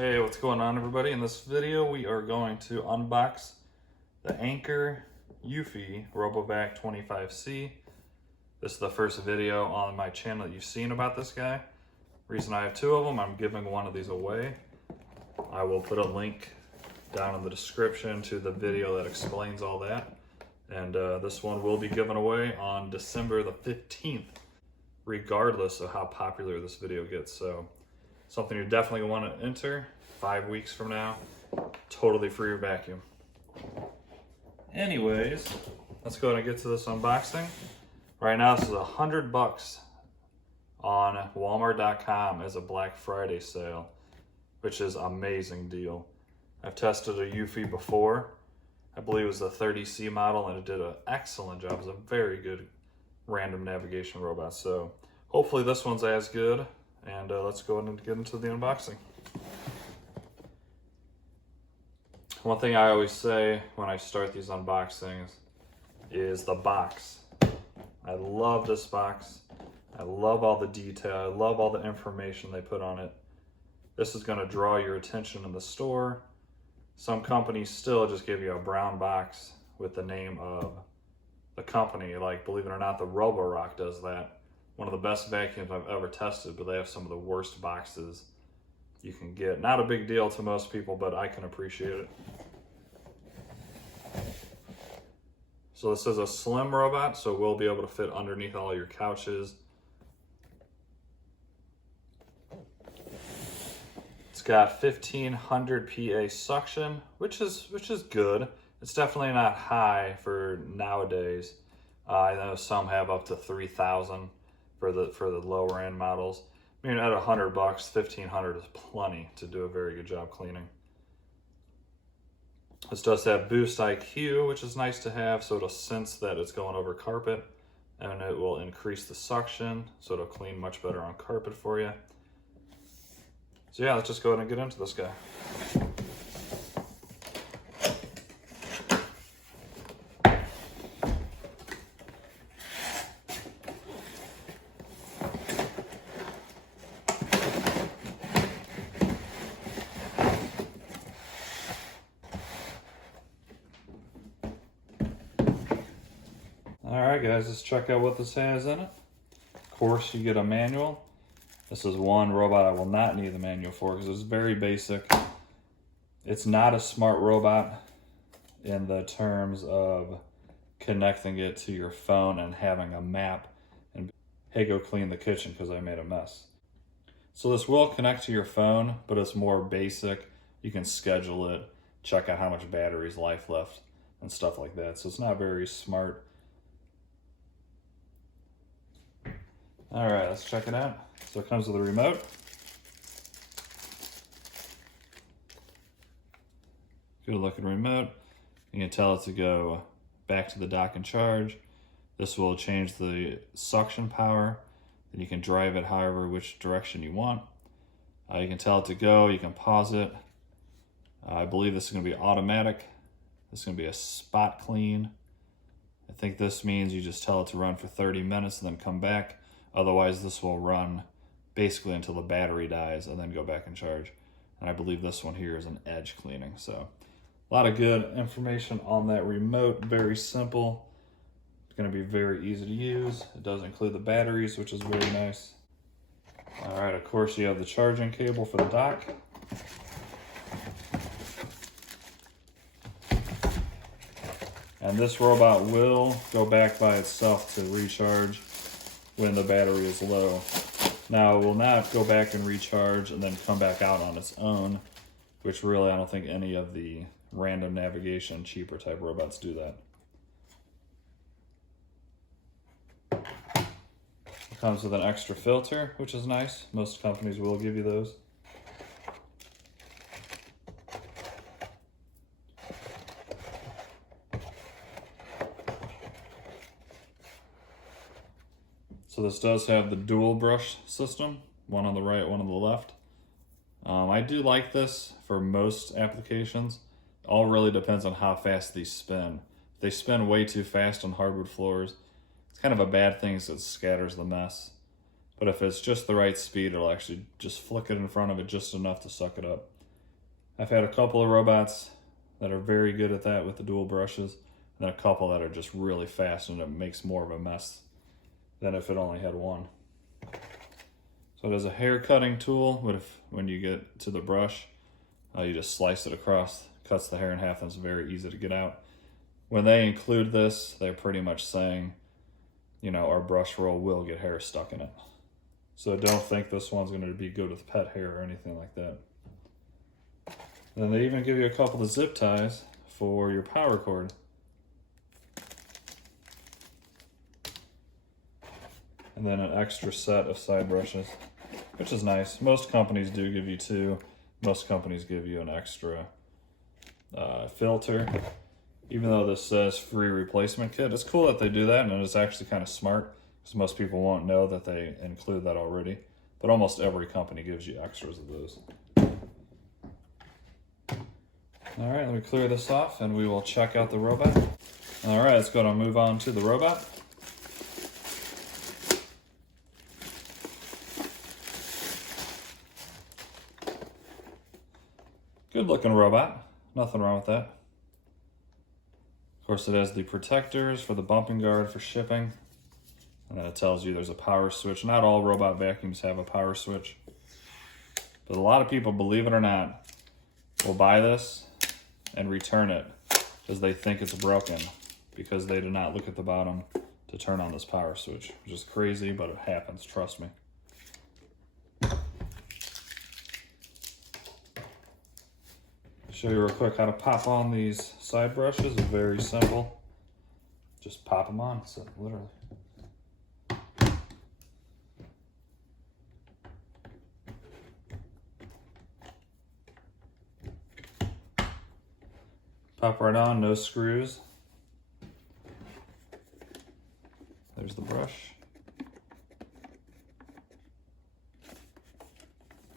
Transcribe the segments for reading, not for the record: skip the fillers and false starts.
Hey, what's going on everybody? In this video we are going to unbox the Anker EUFY RoboVac 25C. This is the first video on my channel that you've seen about this guy. Reason I have two of them, I'm giving one of these away. I will put a link down in the description to the video that explains all that. And this one will be given away on December the 15th, regardless of how popular this video gets. So something you definitely want to enter 5 weeks from now, totally free of vacuum. Anyways, let's go ahead and get to this unboxing. Right now, this is $100 on Walmart.com as a Black Friday sale, which is an amazing deal. I've tested a EUFY before. I believe it was the 30C model, and it did an excellent job. It was a very good random navigation robot. So hopefully this one's as good. And let's go ahead and get into the unboxing. One thing I always say when I start these unboxings is the box. I love this box. I love all the detail. I love all the information they put on it. This is going to draw your attention in the store. Some companies still just give you a brown box with the name of the company. Like, believe it or not, the Roborock does that. One of the best vacuums I've ever tested, but they have some of the worst boxes you can get. Not a big deal to most people, but I can appreciate it. So this is a slim robot, so we'll be able to fit underneath all your couches. It's got 1500 PA suction, which is good. It's definitely not high for nowadays. I know some have up to 3000. For the lower end models. I mean, at $100, 1500 is plenty to do a very good job cleaning. This does have Boost IQ, which is nice to have, so it'll sense that it's going over carpet, and it will increase the suction, so it'll clean much better on carpet for you. So yeah, let's just go ahead and get into this guy. Alright guys, let's check out what this has in it. Of course, you get a manual. This is one robot I will not need the manual for because it's very basic. It's not a smart robot in the terms of connecting it to your phone and having a map and, hey, go clean the kitchen because I made a mess. So this will connect to your phone, but it's more basic. You can schedule it, check out how much battery's life left and stuff like that. So it's not very smart. All right, let's check it out. So it comes with a remote. Good looking remote. You can tell it to go back to the dock and charge. This will change the suction power. Then you can drive it however which direction you want. You can tell it to go, you can pause it. I believe this is gonna be automatic. This is gonna be a spot clean. I think this means you just tell it to run for 30 minutes and then come back. Otherwise, this will run basically until the battery dies and then go back and charge. And I believe this one here is an edge cleaning. So a lot of good information on that remote. Very simple. It's going to be very easy to use. It does include the batteries, which is very nice. All right, of course, you have the charging cable for the dock. And this robot will go back by itself to recharge when the battery is low. Now, it will not go back and recharge and then come back out on its own, which really I don't think any of the random navigation cheaper type robots do that. It comes with an extra filter, which is nice. Most companies will give you those. So this does have the dual brush system, one on the right, one on the left. I do like this for most applications. All really depends on how fast these spin. If they spin way too fast on hardwood floors, it's kind of a bad thing because it scatters the mess. But if it's just the right speed, it'll actually just flick it in front of it just enough to suck it up. I've had a couple of robots that are very good at that with the dual brushes, and then a couple that are just really fast and it makes more of a mess than if it only had one. So it has a hair cutting tool, but when you get to the brush, you just slice it across, cuts the hair in half, and it's very easy to get out. When they include this, they're pretty much saying, you know, our brush roll will get hair stuck in it. So don't think this one's going to be good with pet hair or anything like that. Then they even give you a couple of zip ties for your power cord. And then an extra set of side brushes, which is nice. Most companies do give you two. Most companies give you an extra filter. Even though this says free replacement kit, it's cool that they do that, and it's actually kind of smart because most people won't know that they include that already. But almost every company gives you extras of those. All right, let me clear this off and we will check out the robot. All right, let's go and move on to the robot. Good looking robot, nothing wrong with that. Of course, it has the protectors for the bumping guard for shipping. And then it tells you there's a power switch. Not all robot vacuums have a power switch. But a lot of people, believe it or not, will buy this and return it because they think it's broken because they did not look at the bottom to turn on this power switch, which is crazy, but it happens, trust me. Show you real quick how to pop on these side brushes. It's very simple. Just pop them on, so literally. Pop right on, no screws. There's the brush.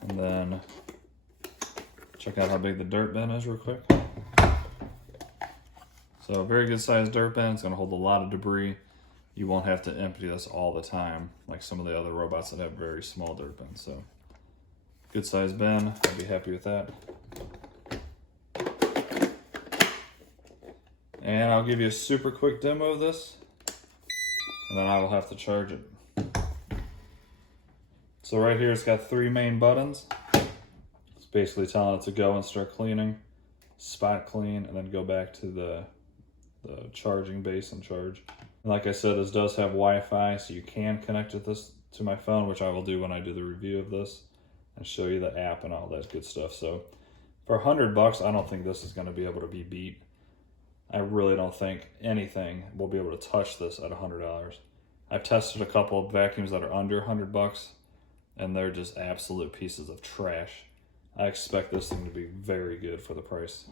And then check out how big the dirt bin is real quick. So a very good sized dirt bin. It's gonna hold a lot of debris. You won't have to empty this all the time like some of the other robots that have very small dirt bins. So good sized bin, I'd be happy with that. And I'll give you a super quick demo of this, and then I will have to charge it. So right here, it's got 3 main buttons. It's basically telling it to go and start cleaning, spot clean, and then go back to the charging base and charge. And like I said, this does have Wi-Fi, so you can connect this to my phone, which I will do when I do the review of this and show you the app and all that good stuff. So for $100, I don't think this is going to be able to be beat. I really don't think anything will be able to touch this at $100. I've tested a couple of vacuums that are under $100, and they're just absolute pieces of trash. I expect this thing to be very good for the price.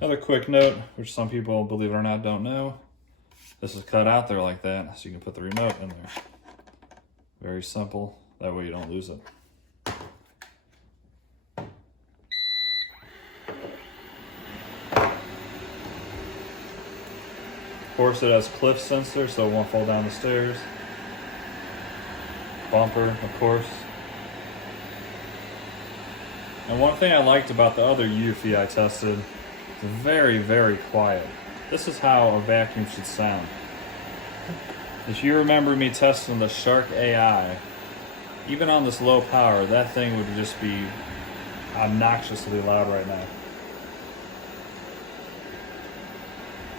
Another quick note, which some people, believe it or not, don't know. This is cut out there like that, so you can put the remote in there. Very simple. That way you don't lose it. Of course, it has cliff sensor, so it won't fall down the stairs. Bumper, of course. And one thing I liked about the other EUFY I tested, it's very, very quiet. This is how a vacuum should sound. If you remember me testing the Shark AI, even on this low power, that thing would just be obnoxiously loud right now.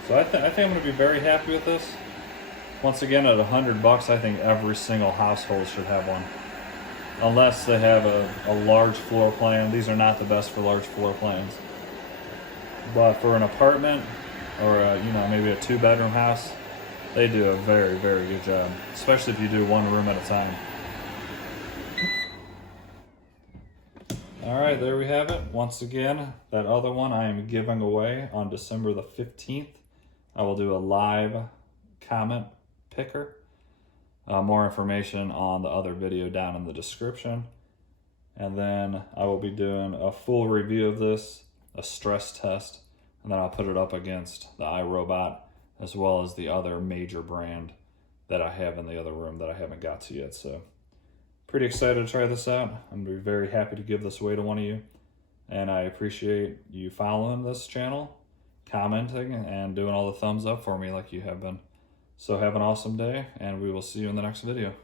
So I think I'm going to be very happy with this. Once again, at $100, I think every single household should have one. Unless they have a large floor plan. These are not the best for large floor plans. But for an apartment or maybe a 2-bedroom house, they do a very, very good job. Especially if you do one room at a time. All right, there we have it. Once again, that other one I am giving away on December the 15th. I will do a live comment picker. More information on the other video down in the description. And then I will be doing a full review of this, a stress test, and then I'll put it up against the iRobot as well as the other major brand that I have in the other room that I haven't got to yet. So pretty excited to try this out. I'm going to be very happy to give this away to one of you. And I appreciate you following this channel, commenting, and doing all the thumbs up for me like you have been. So have an awesome day, and we will see you in the next video.